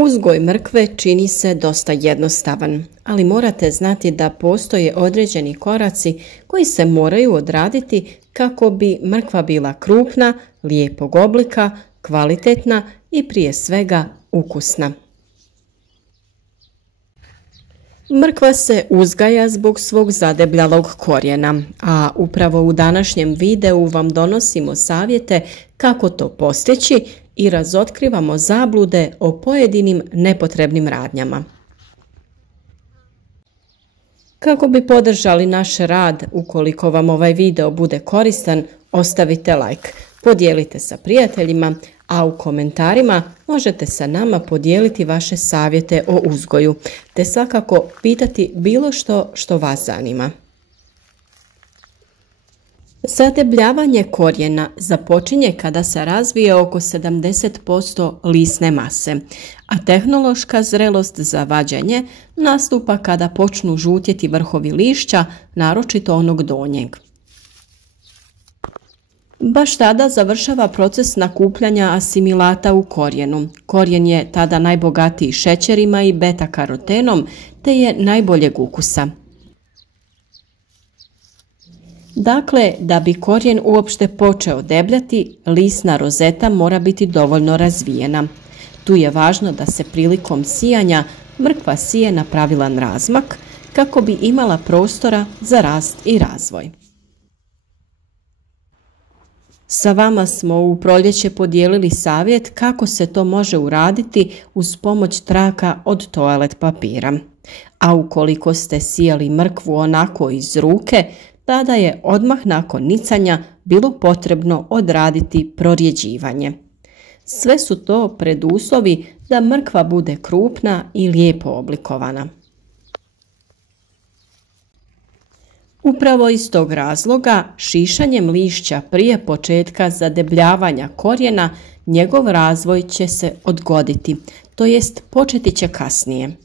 Uzgoj mrkve čini se dosta jednostavan, ali morate znati da postoje određeni koraci koji se moraju odraditi kako bi mrkva bila krupna, lijepog oblika, kvalitetna i prije svega ukusna. Mrkva se uzgaja zbog svog zadebljalog korijena, a upravo u današnjem videu vam donosimo savjete kako to postići i razotkrivamo zablude o pojedinim nepotrebnim radnjama. Kako bi podržali naš rad, ukoliko vam ovaj video bude koristan, ostavite like, podijelite sa prijateljima, a u komentarima možete sa nama podijeliti vaše savjete o uzgoju, te svakako pitati bilo što vas zanima. Zadebljavanje korijena započinje kada se razvije oko 70% lisne mase, a tehnološka zrelost za vađenje nastupa kada počnu žutjeti vrhovi lišća, naročito onog donjeg. Baš tada završava proces nakupljanja asimilata u korijenu. Korijen je tada najbogatiji šećerima i beta-karotenom, te je najboljeg ukusa. Dakle, da bi korijen uopšte počeo debljati, lisna rozeta mora biti dovoljno razvijena. Tu je važno da se prilikom sijanja mrkva sije na pravilan razmak kako bi imala prostora za rast i razvoj. Sa vama smo u proljeće podijelili savjet kako se to može uraditi uz pomoć traka od toalet papira. A ukoliko ste sijali mrkvu onako iz ruke, tada je odmah nakon nicanja bilo potrebno odraditi prorjeđivanje. Sve su to preduslovi da mrkva bude krupna i lijepo oblikovana. Upravo iz tog razloga šišanjem lišća prije početka zadebljavanja korijena njegov razvoj će se odgoditi, to jest početi će kasnije.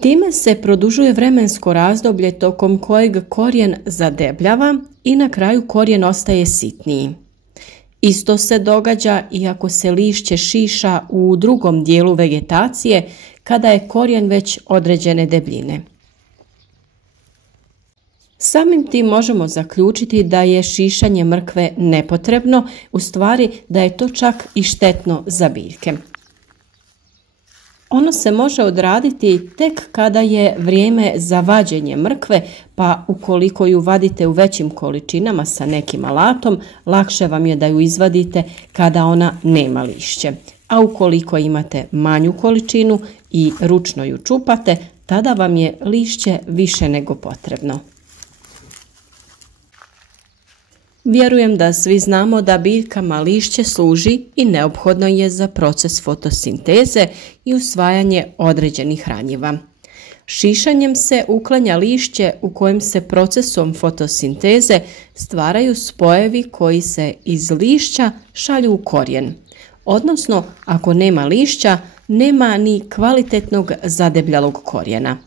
Time se produžuje vremensko razdoblje tokom kojeg korijen zadebljava i na kraju korijen ostaje sitniji. Isto se događa i ako se lišće šiša u drugom dijelu vegetacije kada je korijen već određene debljine. Samim tim možemo zaključiti da je šišanje mrkve nepotrebno, u stvari da je to čak i štetno za biljke. Ono se može odraditi tek kada je vrijeme za vađenje mrkve, pa ukoliko ju vadite u većim količinama sa nekim alatom, lakše vam je da ju izvadite kada ona nema lišće. A ukoliko imate manju količinu i ručno ju čupate, tada vam je lišće više nego potrebno. Vjerujem da svi znamo da biljkama lišće služi i neophodno je za proces fotosinteze i usvajanje određenih hranjiva. Šišanjem se uklanja lišće u kojem se procesom fotosinteze stvaraju spojevi koji se iz lišća šalju u korijen. Odnosno, ako nema lišća, nema ni kvalitetnog zadebljalog korijena.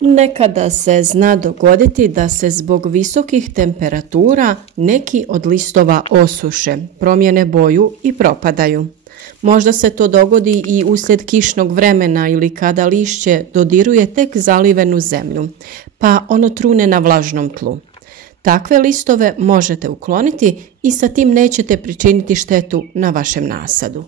Nekada se zna dogoditi da se zbog visokih temperatura neki od listova osuše, promijene boju i propadaju. Možda se to dogodi i uslijed kišnog vremena ili kada lišće dodiruje tek zalivenu zemlju, pa ono trune na vlažnom tlu. Takve listove možete ukloniti i sa tim nećete pričiniti štetu na vašem nasadu.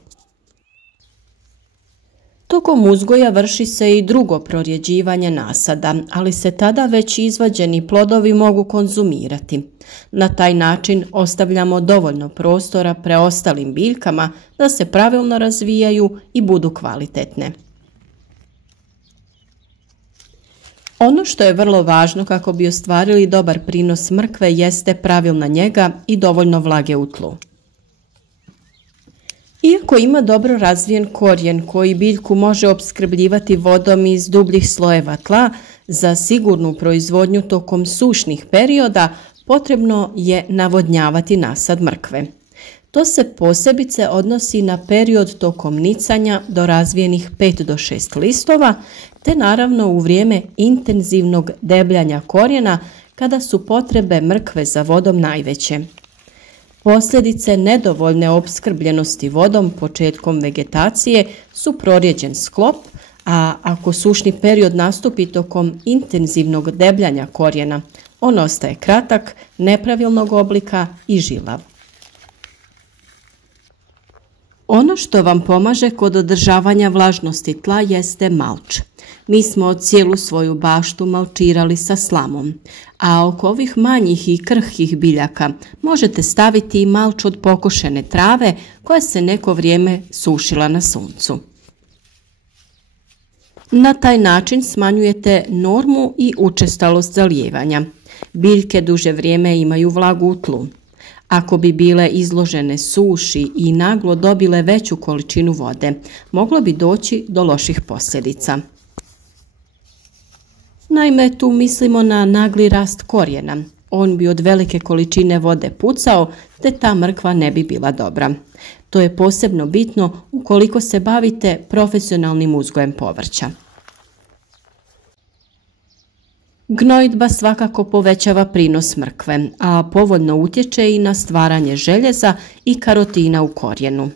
Tokom uzgoja vrši se i drugo prorjeđivanje nasada, ali se tada već izvađeni plodovi mogu konzumirati. Na taj način ostavljamo dovoljno prostora preostalim biljkama da se pravilno razvijaju i budu kvalitetne. Ono što je vrlo važno kako bi ostvarili dobar prinos mrkve jeste pravilna njega i dovoljno vlage u tlu. Iako ima dobro razvijen korijen koji biljku može opskrbljivati vodom iz dubljih slojeva tla, za sigurnu proizvodnju tokom sušnih perioda potrebno je navodnjavati nasad mrkve. To se posebice odnosi na period tokom nicanja do razvijenih 5 do 6 listova, te naravno u vrijeme intenzivnog debljanja korijena kada su potrebe mrkve za vodom najveće. Posljedice nedovoljne opskrbljenosti vodom početkom vegetacije su prorijeđen sklop, a ako sušni period nastupi tokom intenzivnog debljanja korijena, on ostaje kratak, nepravilnog oblika i žilav. Ono što vam pomaže kod održavanja vlažnosti tla jeste malč. Mi smo cijelu svoju baštu malčirali sa slamom, a oko ovih manjih i krhkih biljaka možete staviti i malč od pokošene trave koja se neko vrijeme sušila na suncu. Na taj način smanjujete normu i učestalost zalijevanja. Biljke duže vrijeme imaju vlagu u tlu. Ako bi bile izložene suši i naglo dobile veću količinu vode, moglo bi doći do loših posljedica. Naime, tu mislimo na nagli rast korijena. On bi od velike količine vode pucao, te ta mrkva ne bi bila dobra. To je posebno bitno ukoliko se bavite profesionalnim uzgojem povrća. Gnojidba svakako povećava prinos mrkve, a povoljno utječe i na stvaranje željeza i karotina u korijenu.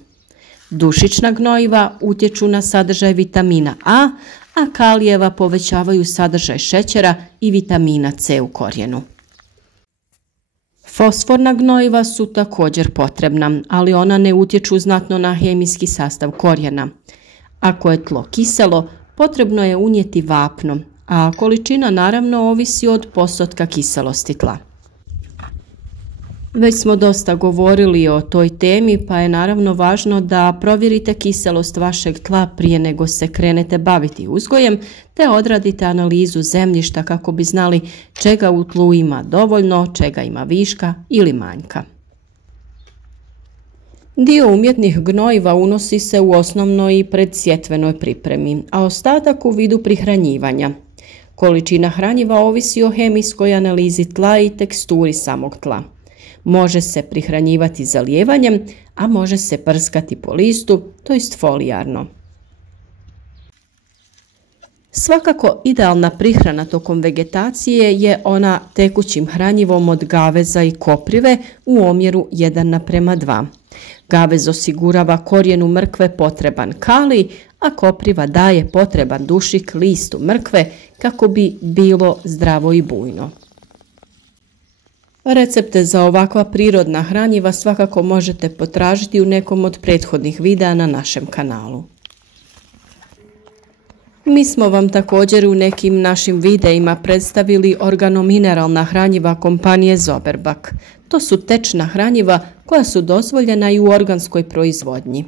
Dušična gnojiva utječu na sadržaj vitamina A, a kalijeva povećavaju sadržaj šećera i vitamina C u korijenu. Fosforna gnojiva su također potrebna, ali ona ne utječu znatno na hemijski sastav korijena. Ako je tlo kiselo, potrebno je unijeti vapno, a količina naravno ovisi od postotka kiselosti tla. Već smo dosta govorili o toj temi, pa je naravno važno da provjerite kiselost vašeg tla prije nego se krenete baviti uzgojem, te odradite analizu zemljišta kako bi znali čega u tlu ima dovoljno, čega ima viška ili manjka. Dio umjetnih gnojiva unosi se u osnovnoj i predsjetvenoj pripremi, a ostatak u vidu prihranjivanja. Količina hranjiva ovisi o hemijskoj analizi tla i teksturi samog tla. Može se prihranjivati zalijevanjem, a može se prskati po listu, to jest folijarno. Svakako idealna prihrana tokom vegetacije je ona tekućim hranjivom od gaveza i koprive u omjeru 1:2. Gavez osigurava korijenu mrkve potreban kalij, a kopriva daje potreban dušik listu mrkve kako bi bilo zdravo i bujno. Recepte za ovakva prirodna hranjiva svakako možete potražiti u nekom od prethodnih videa na našem kanalu. Mi smo vam također u nekim našim videima predstavili organomineralna hranjiva kompanije Zoberbach. To su tečna hranjiva koja su dozvoljena i u organskoj proizvodnji.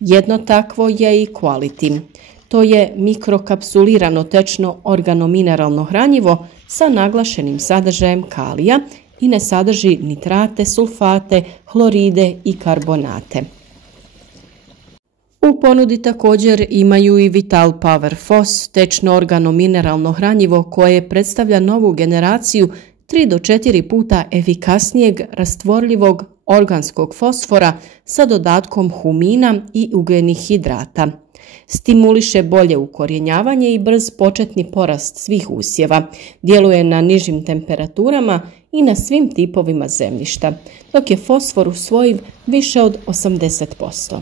Jedno takvo je i Quality. To je mikrokapsulirano tečno organomineralno hranjivo sa naglašenim sadržajem kalija i ne sadrži nitrate, sulfate, hloride i karbonate. U ponudi također imaju i Vital Power Fos, tečno organomineralno hranjivo koje predstavlja novu generaciju 3 do 4 puta efikasnijeg rastvorljivog organskog fosfora sa dodatkom humina i ugljenih hidrata. Stimuliše bolje ukorjenjavanje i brz početni porast svih usjeva, djeluje na nižim temperaturama i na svim tipovima zemljišta, dok je fosfor usvojiv više od 80%.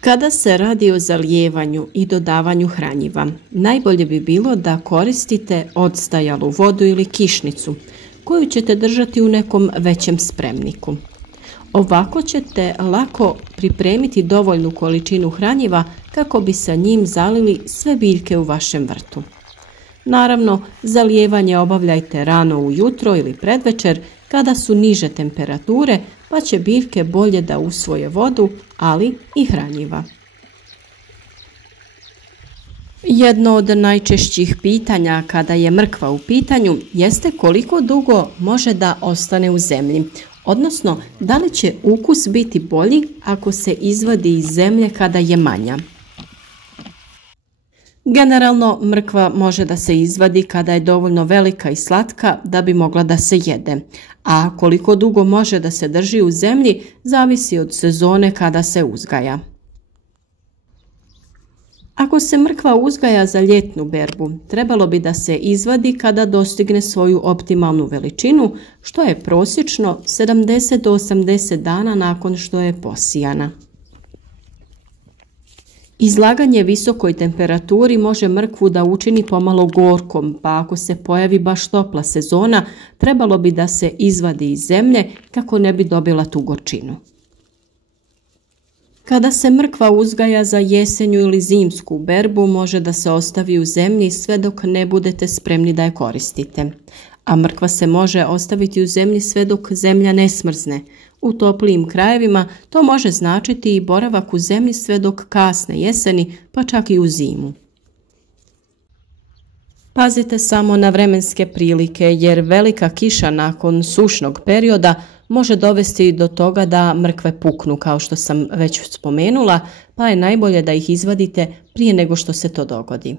Kada se radi o zalijevanju i dodavanju hranjiva, najbolje bi bilo da koristite odstajalu vodu ili kišnicu, koju ćete držati u nekom većem spremniku. Ovako ćete lako pripremiti dovoljnu količinu hranjiva kako bi sa njim zalili sve biljke u vašem vrtu. Naravno, zalijevanje obavljajte rano ujutro ili predvečer kada su niže temperature, pa će biljke bolje da usvoje vodu, ali i hranjiva. Jedno od najčešćih pitanja kada je mrkva u pitanju jeste koliko dugo može da ostane u zemlji, odnosno da li će ukus biti bolji ako se izvadi iz zemlje kada je manja. Generalno, mrkva može da se izvadi kada je dovoljno velika i slatka da bi mogla da se jede, a koliko dugo može da se drži u zemlji zavisi od sezone kada se uzgaja. Ako se mrkva uzgaja za ljetnu berbu, trebalo bi da se izvadi kada dostigne svoju optimalnu veličinu, što je prosječno 70 do 80 dana nakon što je posijana. Izlaganje visokoj temperaturi može mrkvu da učini pomalo gorkom, pa ako se pojavi baš topla sezona, trebalo bi da se izvadi iz zemlje kako ne bi dobila tu gorčinu. Kada se mrkva uzgaja za jesenju ili zimsku berbu, može da se ostavi u zemlji sve dok ne budete spremni da je koristite. A mrkva se može ostaviti u zemlji sve dok zemlja ne smrzne. U toplijim krajevima to može značiti i boravak u zemlji sve dok kasne jeseni, pa čak i u zimu. Pazite samo na vremenske prilike jer velika kiša nakon sušnog perioda može dovesti do toga da mrkve puknu, kao što sam već spomenula, pa je najbolje da ih izvadite prije nego što se to dogodi.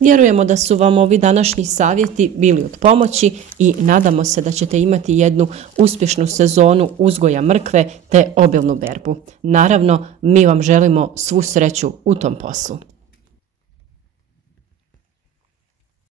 Vjerujemo da su vam ovi današnji savjeti bili od pomoći i nadamo se da ćete imati jednu uspješnu sezonu uzgoja mrkve te obilnu berbu. Naravno, mi vam želimo svu sreću u tom poslu.